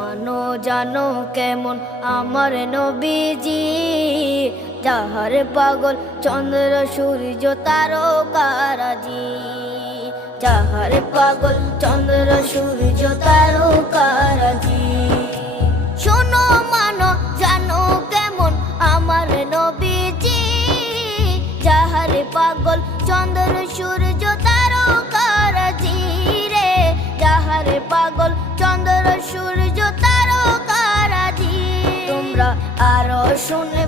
মানো জানো কেমন আমার নবীজি, যাহার পাগল চন্দ্র সূর্য তারকারাজি, যাহার পাগল চন্দ্র সূর্য তারকারাজি। শোনো মানো জানো কেমন আমার নবীজি, যাহার পাগল চন্দ্র সূর্য তারকারাজি রে, যাহার পাগল চন্দ্র সূর্য তারকারাজি। তোমরা আরো শুনে